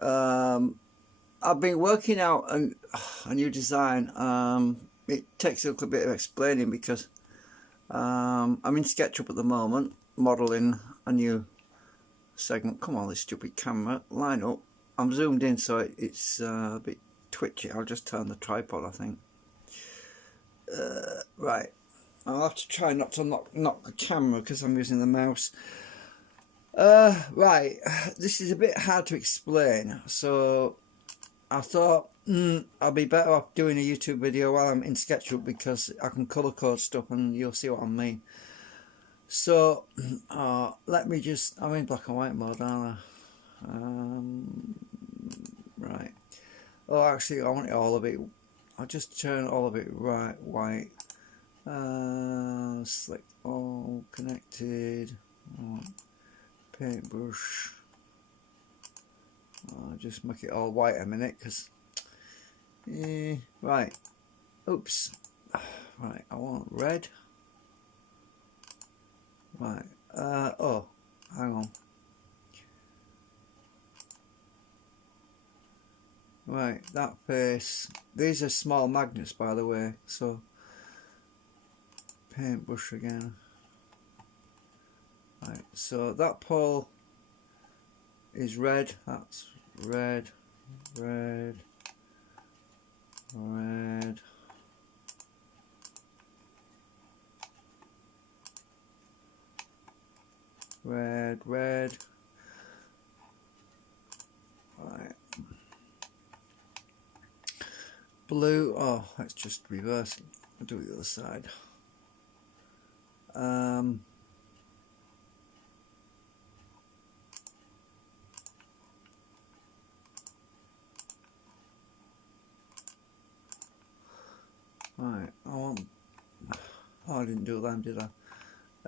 I've been working out a new design. It takes a little bit of explaining because I'm in SketchUp at the moment, modelling a new segment. Come on, this stupid camera, line up. I'm zoomed in, so it's a bit twitchy. I'll just turn the tripod, I think. Right, I'll have to try not to knock the camera because I'm using the mouse. Right, this is a bit hard to explain, so I thought I'll be better off doing a YouTube video while I'm in SketchUp because I can colour code stuff and you'll see what I mean. So, let me just, I'm in black and white mode, aren't I? Right. Oh, actually, I want it all of it. I'll just turn all of it white. Select all, connected. Paintbrush. I'll just make it all white a minute because right, oops, right, I want red. Right, oh, hang on. Right, that face, these are small magnets, by the way, so paintbrush again. Right, so that pole is red, that's red, red, red, red, red. Right. Blue, oh, let's just reverse it. I'll do it the other side. Right, I want, oh, I didn't do them, did I?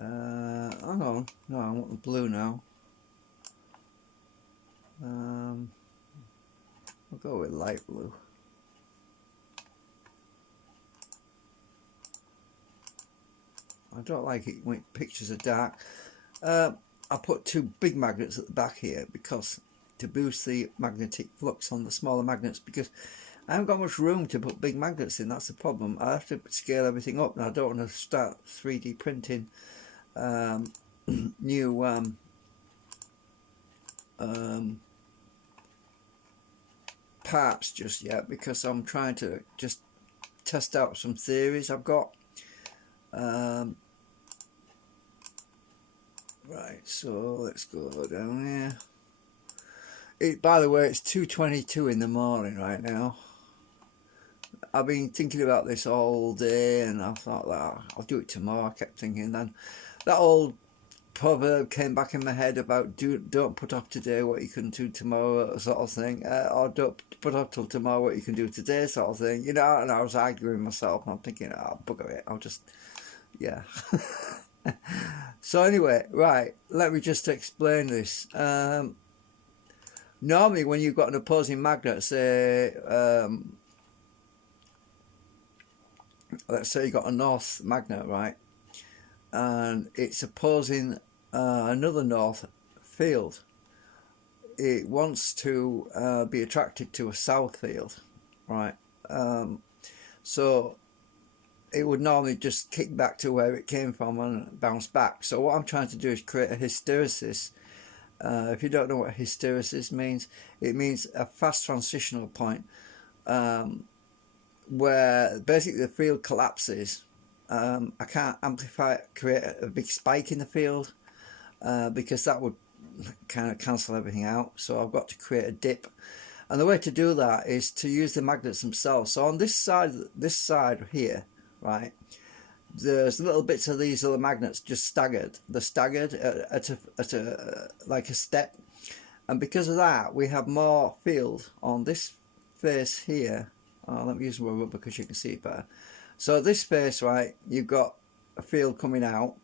Hang on, no, I want the blue now. I'll go with light blue. I don't like it when pictures are dark. I put two big magnets at the back here because to boost the magnetic flux on the smaller magnets, because I haven't got much room to put big magnets in. That's the problem. I have to scale everything up, and I don't want to start 3D printing new parts just yet, because I'm trying to just test out some theories I've got. Right, so let's go down here. By the way, it's 2:22 in the morning right now. I've been thinking about this all day, and I thought that I'll do it tomorrow. I kept thinking, then that old proverb came back in my head about don't put off today what you can do tomorrow, sort of thing, or don't put off till tomorrow what you can do today, sort of thing, you know. And I was arguing myself, and I'm thinking, oh, bugger it, I'll just, yeah. So anyway, right, let me just explain this. Normally when you've got an opposing magnet, say let's say you got a north magnet, right, and it's opposing another north field, it wants to be attracted to a south field, right? So it would normally just kick back to where it came from and bounce back. So what I'm trying to do is create a hysteresis. If you don't know what hysteresis means, it means a fast transitional point where basically the field collapses. I can't create a big spike in the field because that would kind of cancel everything out. So I've got to create a dip. And the way to do that is to use the magnets themselves. So on this side here, right, there's little bits of these other magnets just staggered. They're staggered at a like a step, and because of that, we have more field on this face here. Let me use my rubber because you can see it better. So this face, right, you've got a field coming out,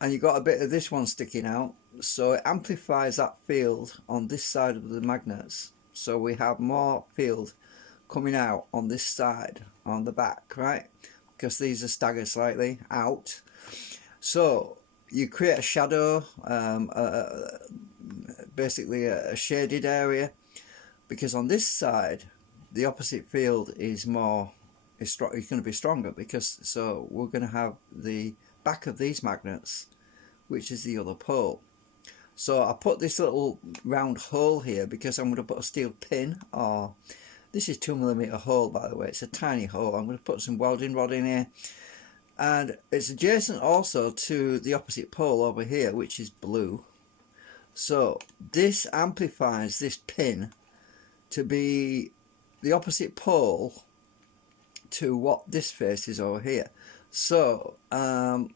and you've got a bit of this one sticking out. So it amplifies that field on this side of the magnets. So we have more field coming out on this side, on the back, right? Because these are staggered slightly out. So you create a shadow, basically a shaded area because on this side the opposite field is more is going to be stronger, because so we're going to have the back of these magnets, which is the other pole. So I put this little round hole here because I'm going to put a steel pin, or this is 2mm hole, by the way, it's a tiny hole. I'm going to put some welding rod in here, and it's adjacent also to the opposite pole over here, which is blue. So this amplifies this pin to be the opposite pole to what this face is over here. So oh,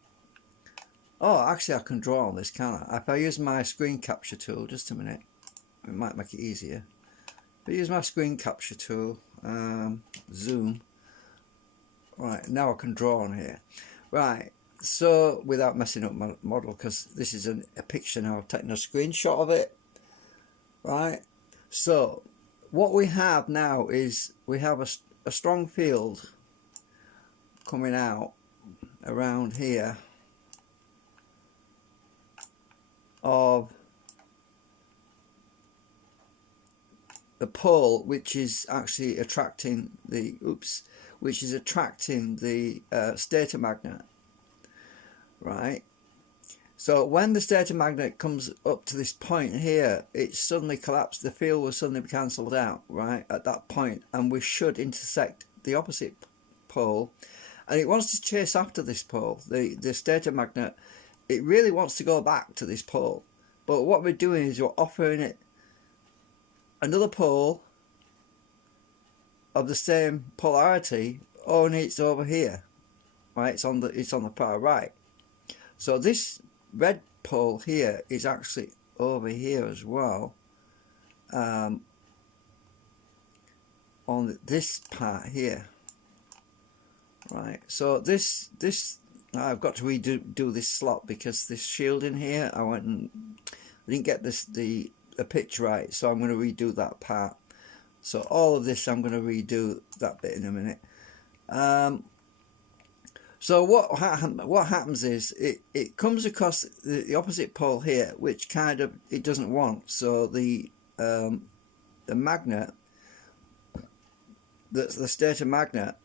actually I can draw on this, can't I? If I use my screen capture tool, just a minute, it might make it easier. If I use my screen capture tool, zoom, right, now I can draw on here. Right, so without messing up my model, because this is a picture now, I've taken a screenshot of it. Right, so what we have now is we have a strong field coming out around here of the pole, which is actually attracting the stator magnet, right? So when the stator magnet comes up to this point here, it suddenly collapsed, the field will suddenly be cancelled out, right, at that point, and we should intersect the opposite pole, and it wants to chase after this pole. The stator magnet, it really wants to go back to this pole, but what we're doing is we're offering it another pole of the same polarity, only it's over here, right? It's on the far right. So this red pole here is actually over here as well, on this part here, right? So this I've got to redo this slot because this shield in here, I didn't get the pitch right, so I'm going to redo that part. So all of this, I'm going to redo that bit in a minute. So what happens is it comes across the opposite pole here, which kind of it doesn't want. So the magnet, the stator magnet,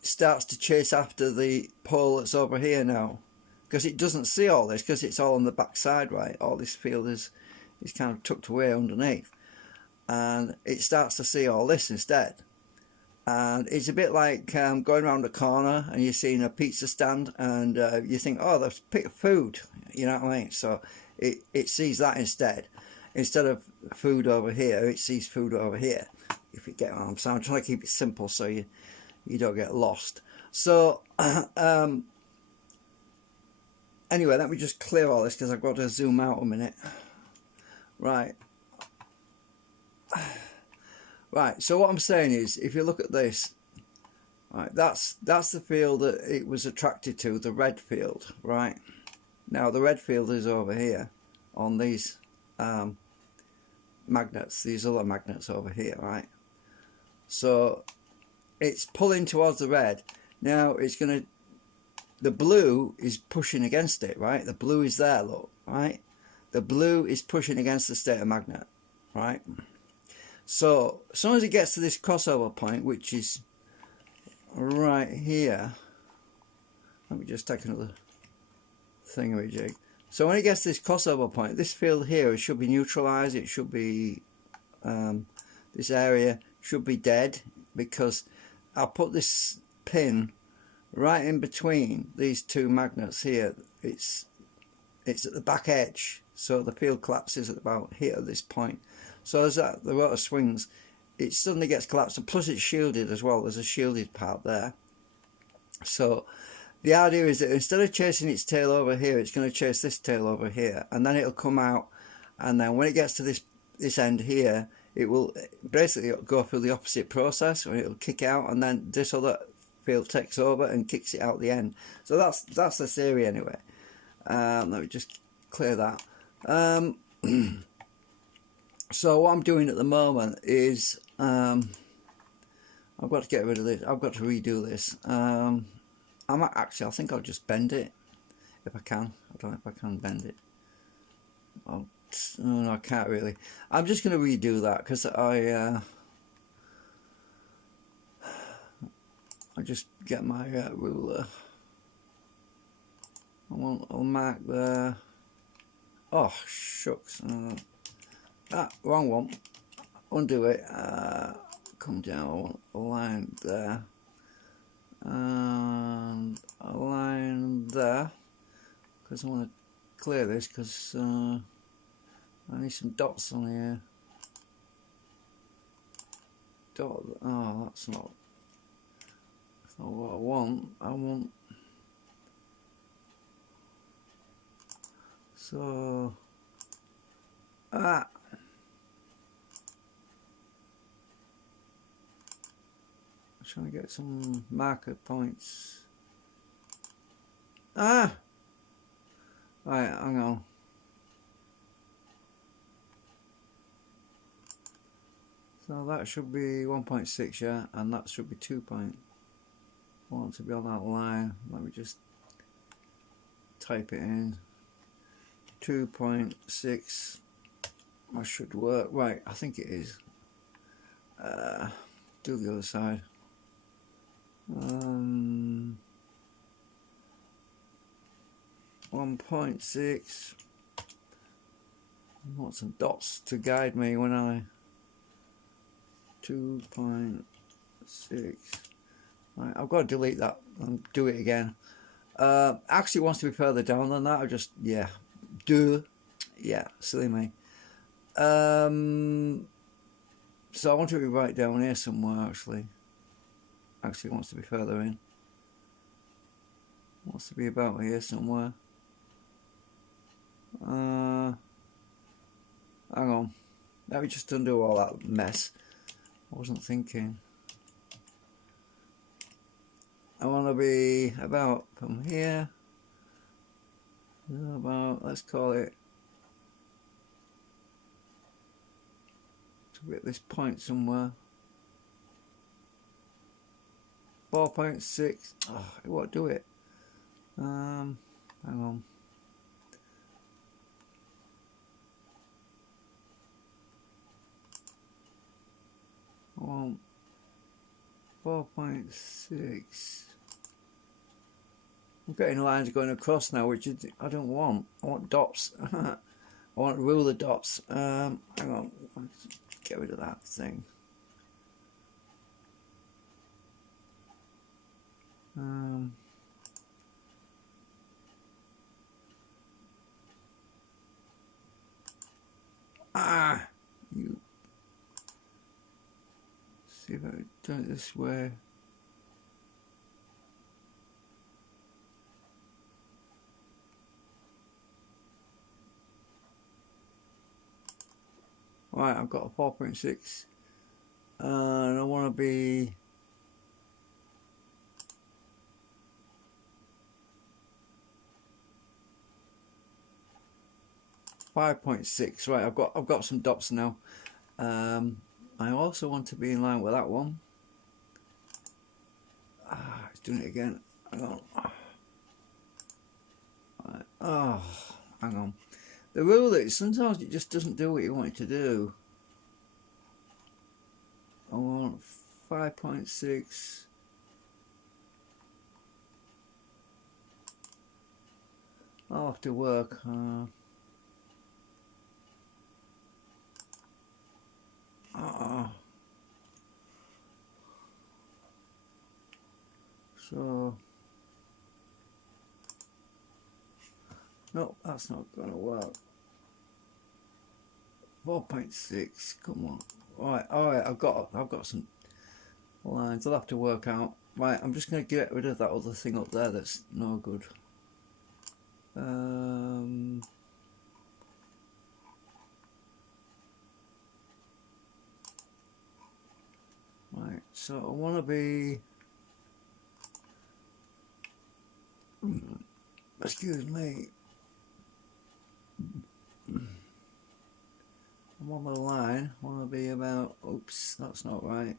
starts to chase after the pole that's over here now, because it doesn't see all this, because it's all on the back side, right? All this field is kind of tucked away underneath, and it starts to see all this instead. And it's a bit like going around a corner and you're seeing a pizza stand, and you think, oh, there's food, you know what I mean? So it sees that instead of food over here, it sees food over here, if you get what I'm saying. I'm trying to keep it simple so you don't get lost. So anyway, let me just clear all this because I've got to zoom out a minute. Right. Right, so what I'm saying is, if you look at this, right, that's the field that it was attracted to, the red field, right? Now the red field is over here on these magnets, these other magnets over here, right? So it's pulling towards the red. Now it's going to, the blue is pushing against it, right? The blue is there, look, right? The blue is pushing against the stator magnet, right? So as soon as it gets to this crossover point, which is right here, let me just take another thingamajig. So when it gets to this crossover point, this field here, it should be neutralized. It should be, this area should be dead, because I'll put this pin right in between these two magnets here. It's at the back edge, so the field collapses at about here at this point. So as the rotor swings, it suddenly gets collapsed, and plus it's shielded as well. There's a shielded part there. So the idea is that instead of chasing its tail over here, it's going to chase this tail over here, and then it'll come out, and then when it gets to this end here, it will basically go through the opposite process, where it'll kick out, and then this other field takes over and kicks it out the end. So that's the theory anyway. Let me just clear that. So what I'm doing at the moment is I've got to get rid of this. I've got to redo this. I think I'll just bend it if I can. I don't know if I can bend it. I'll no, I can't really. I'm just going to redo that because I just get my ruler. I'll mark there. Oh shucks! Wrong one. Undo it. Come down. I want a line there and a line there because I want to clear this because I need some dots on here. Oh, that's not what I want. I want so I'm trying to get some marker points. Right, hang on. So that should be 1.6, yeah, and that should be 2. I want to be on that line. Let me just type it in. 2.6. That should work. Right, I think it is. Do the other side. 1.6. I want some dots to guide me when I 2.6. Right, I've got to delete that and do it again. Actually wants to be further down than that. I just, yeah, silly me. So I want it to be right down here somewhere. Actually wants to be further in. Wants to be about here somewhere. Hang on. Let me just undo all that mess. I wasn't thinking. I want to be about from here. About, let's call it, to be at this point somewhere. 4.6. Oh, it won't do it. Hang on. I want 4.6. I'm getting lines going across now, which I don't want. I want dots. I want ruler dots. Hang on. Let's get rid of that thing. You see if I do it this way. Right, I've got a 4.6 and I want to be 5.6. Right, I've got some dots now. I also want to be in line with that one. It's doing it again. Hang on. Right. Oh, hang on. The rule is sometimes it just doesn't do what you want it to do. I want 5.6. I'll have to work. So no, that's not gonna work. 4.6. Come on. All right. I've got some lines. I'll have to work out. Right, I'm just gonna get rid of that other thing up there. That's no good. Right. So I want to be. Excuse me. I'm on the line. I want to be about. Oops, that's not right.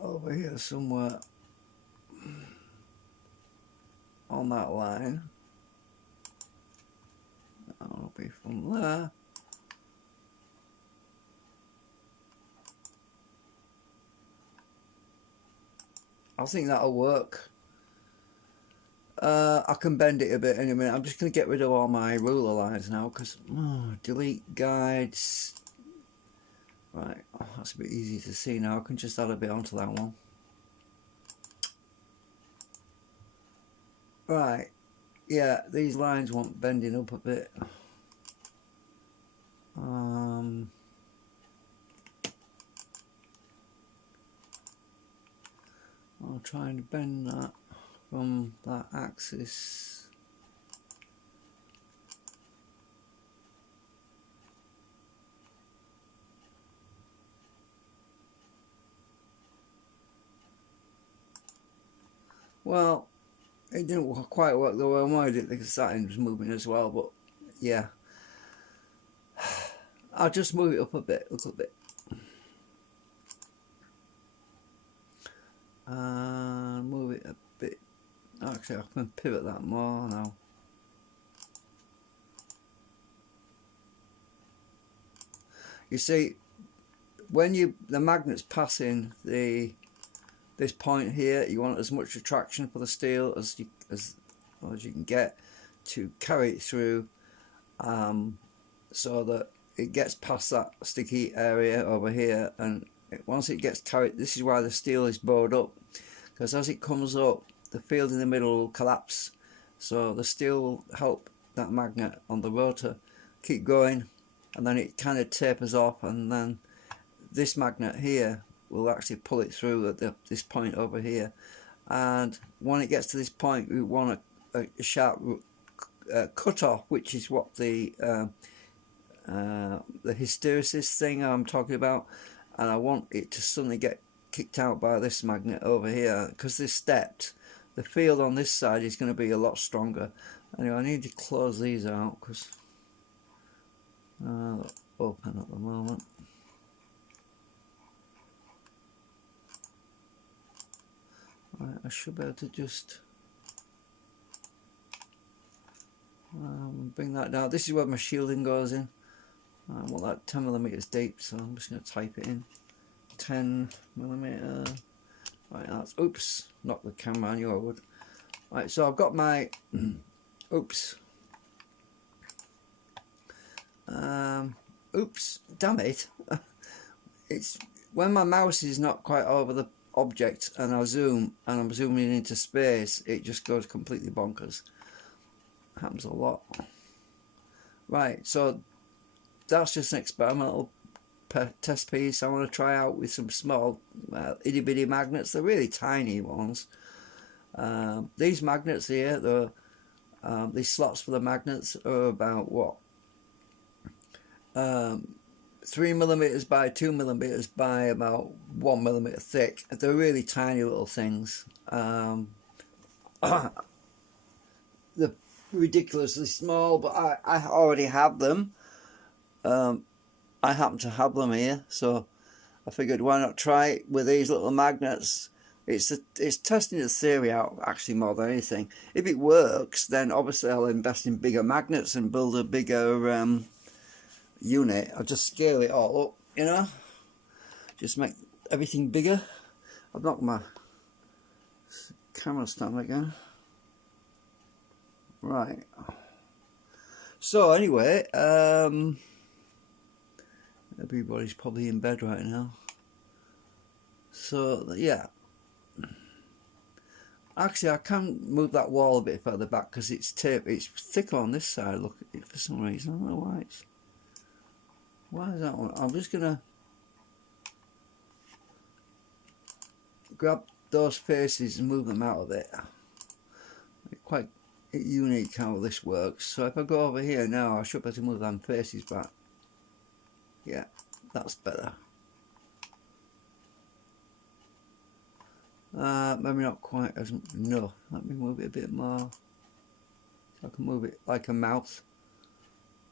Over here somewhere. on that line. That'll be from there. I think that'll work. I can bend it a bit in a minute. I'm just going to get rid of all my ruler lines now because delete guides. Right, that's a bit easy to see now. I can just add a bit onto that one. Right, yeah, these lines want bending up a bit. I'll try and bend that from that axis. Well, it didn't quite work the way I wanted it because that end was moving as well, but yeah. I'll just move it up a bit, a little bit. And move it a bit. Actually, I can pivot that more now. You see, when the magnet's passing this point here, you want as much attraction for the steel as you can get to carry it through, so that it gets past that sticky area over here, and once it gets carried, this is why the steel is bowed up, because as it comes up, the field in the middle will collapse, so the steel will help that magnet on the rotor keep going, and then it kind of tapers off, and then this magnet here will actually pull it through at this point over here. And when it gets to this point, we want a sharp cut off, which is what the hysteresis thing I'm talking about, and I want it to suddenly get kicked out by this magnet over here, because this stepped, the field on this side is going to be a lot stronger. Anyway, I need to close these out because open at the moment. Right, I should be able to just bring that down. This is where my shielding goes in. I want that 10mm deep, so I'm just going to type it in. 10mm. Right, that's, oops, knock the camera, I knew I would. Right, so I've got my, oops. Oops, damn it. It's when my mouse is not quite over the object and I zoom and I'm zooming into space, it just goes completely bonkers. Happens a lot. Right, so that's just an experimental test piece I want to try out with some small itty bitty magnets. They're really tiny ones. These magnets here, these slots for the magnets are about what, 3mm by 2mm by about 1mm thick. They're really tiny little things. They're ridiculously small, but I already have them. I happen to have them here, so I figured why not try it with these little magnets. It's testing the theory out actually more than anything. If it works, then obviously I'll invest in bigger magnets and build a bigger unit. I'll just scale it all up, you know, just make everything bigger. I've knocked my camera stand again. Right, so anyway, everybody's probably in bed right now, so yeah, actually I can move that wall a bit further back because it's thicker on this side. Look, for some reason I don't know why is that one. I'm just gonna grab those faces and move them out of it. Quite unique how this works. So if I go over here now, I should be able to move them faces back. Yeah, that's better. Maybe not quite as enough. Let me move it a bit more. So I can move it like a mouse.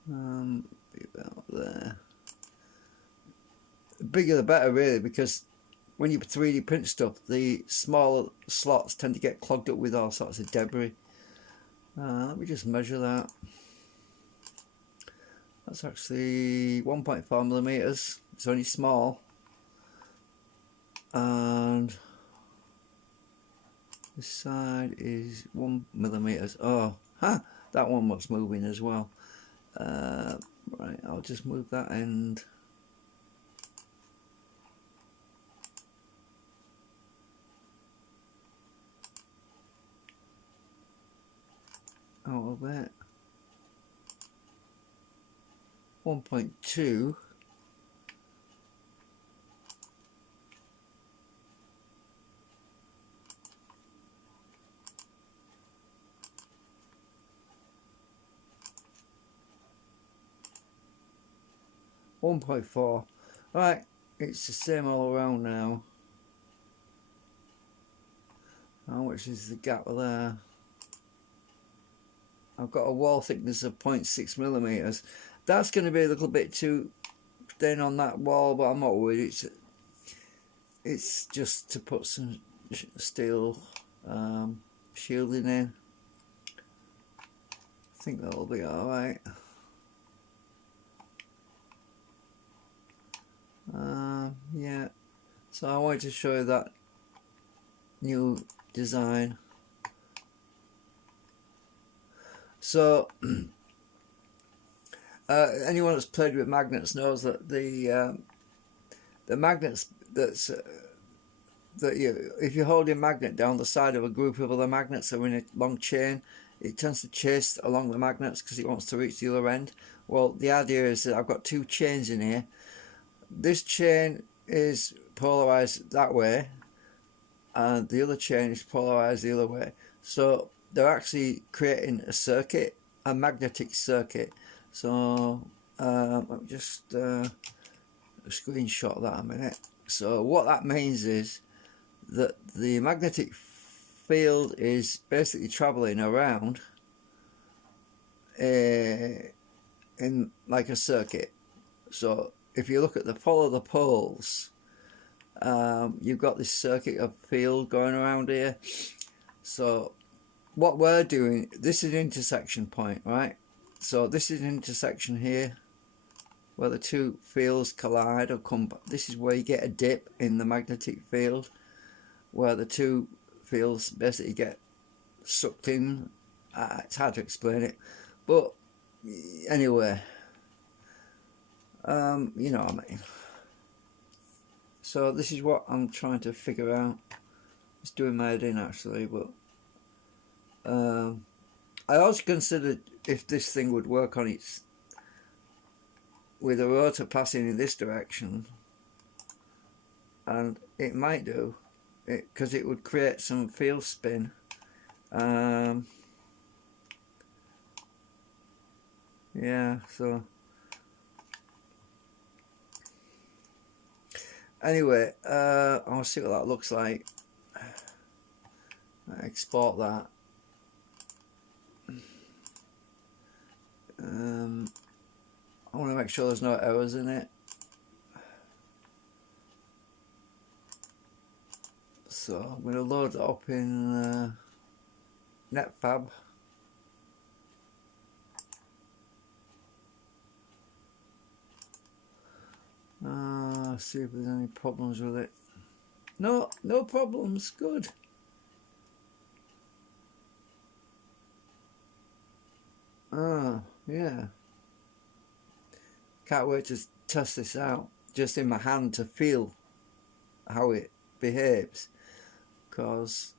Be about there. The bigger the better, really, because when you 3D print stuff, the smaller slots tend to get clogged up with all sorts of debris. Let me just measure that. That's actually 1.4 millimeters. It's only small. And this side is 1 millimeters. Oh, ha! That one was moving as well. Right, I'll just move that end. Out of it. 1.2. .4. Right, it's the same all around now. How much is the gap there? I've got a wall thickness of 0.6 millimeters. That's going to be a little bit too thin on that wall, but I'm not worried. It's just to put some steel shielding in. I think that'll be alright. Yeah, so I wanted to show you that new design. So anyone that's played with magnets knows that the magnets if you hold your magnet down the side of a group of other magnets that are in a long chain, it tends to chase along the magnets because it wants to reach the other end. Well, the idea is that I've got two chains in here. This chain is polarized that way and the other chain is polarized the other way, so they're actually creating a circuit, a magnetic circuit. So let me just screenshot that a minute. So what that means is that the magnetic field is basically traveling around in like a circuit. So if you look at the pole of the poles, you've got this circuit of field going around here. So what we're doing, this is an intersection point, right? So this is an intersection here where the two fields collide or come. This is where you get a dip in the magnetic field, where the two fields basically get sucked in. It's hard to explain it, but anyway, you know what I mean. So this is what I'm trying to figure out. It's doing my head in actually, but I also considered if this thing would work on its with a rotor passing in this direction, and it might do, because it would create some field spin. Yeah, so anyway, I'll see what that looks like. I export that. I want to make sure there's no errors in it. So I'm going to load it up in NetFab. See if there's any problems with it. No problems. Good. Yeah. Can't wait to test this out just in my hand to feel how it behaves, because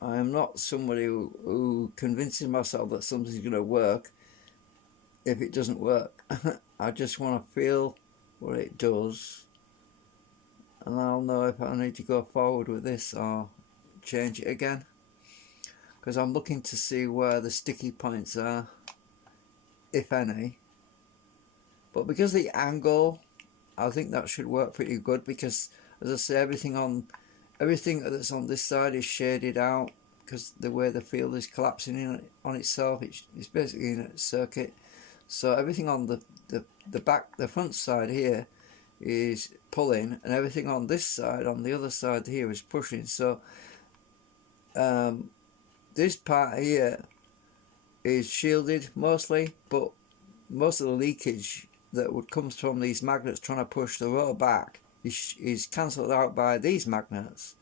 I am not somebody who convinces myself that something's going to work if it doesn't work. I just want to feel what it does, and I'll know if I need to go forward with this or change it again, because I'm looking to see where the sticky points are, if any. But because the angle, I think that should work pretty good, because as I say, everything that's on this side is shaded out because the way the field is collapsing in on itself. It's basically in a circuit. So everything on the front side here is pulling, and everything on this side, on the other side here, is pushing. So the this part here is shielded mostly, but most of the leakage that would come from these magnets trying to push the rotor back is cancelled out by these magnets,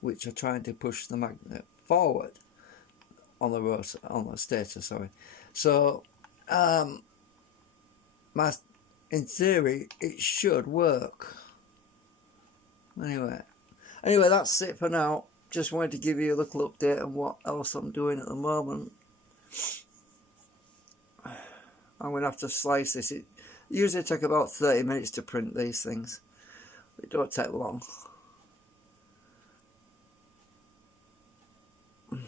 which are trying to push the magnet forward on the rotor, on the stator, sorry. So in theory it should work. Anyway, that's it for now. Just wanted to give you a little update on what else I'm doing at the moment. I'm going to have to slice this. It usually takes about 30 minutes to print these things. It don't take long.